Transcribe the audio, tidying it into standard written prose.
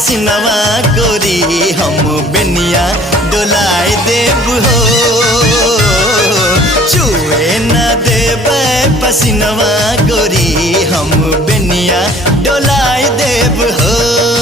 पसीनवा गोरी हम बेनिया डोलाए देव हो। छुए न देव पसीनवा गोरी हम बेनिया डोलाए देव हो।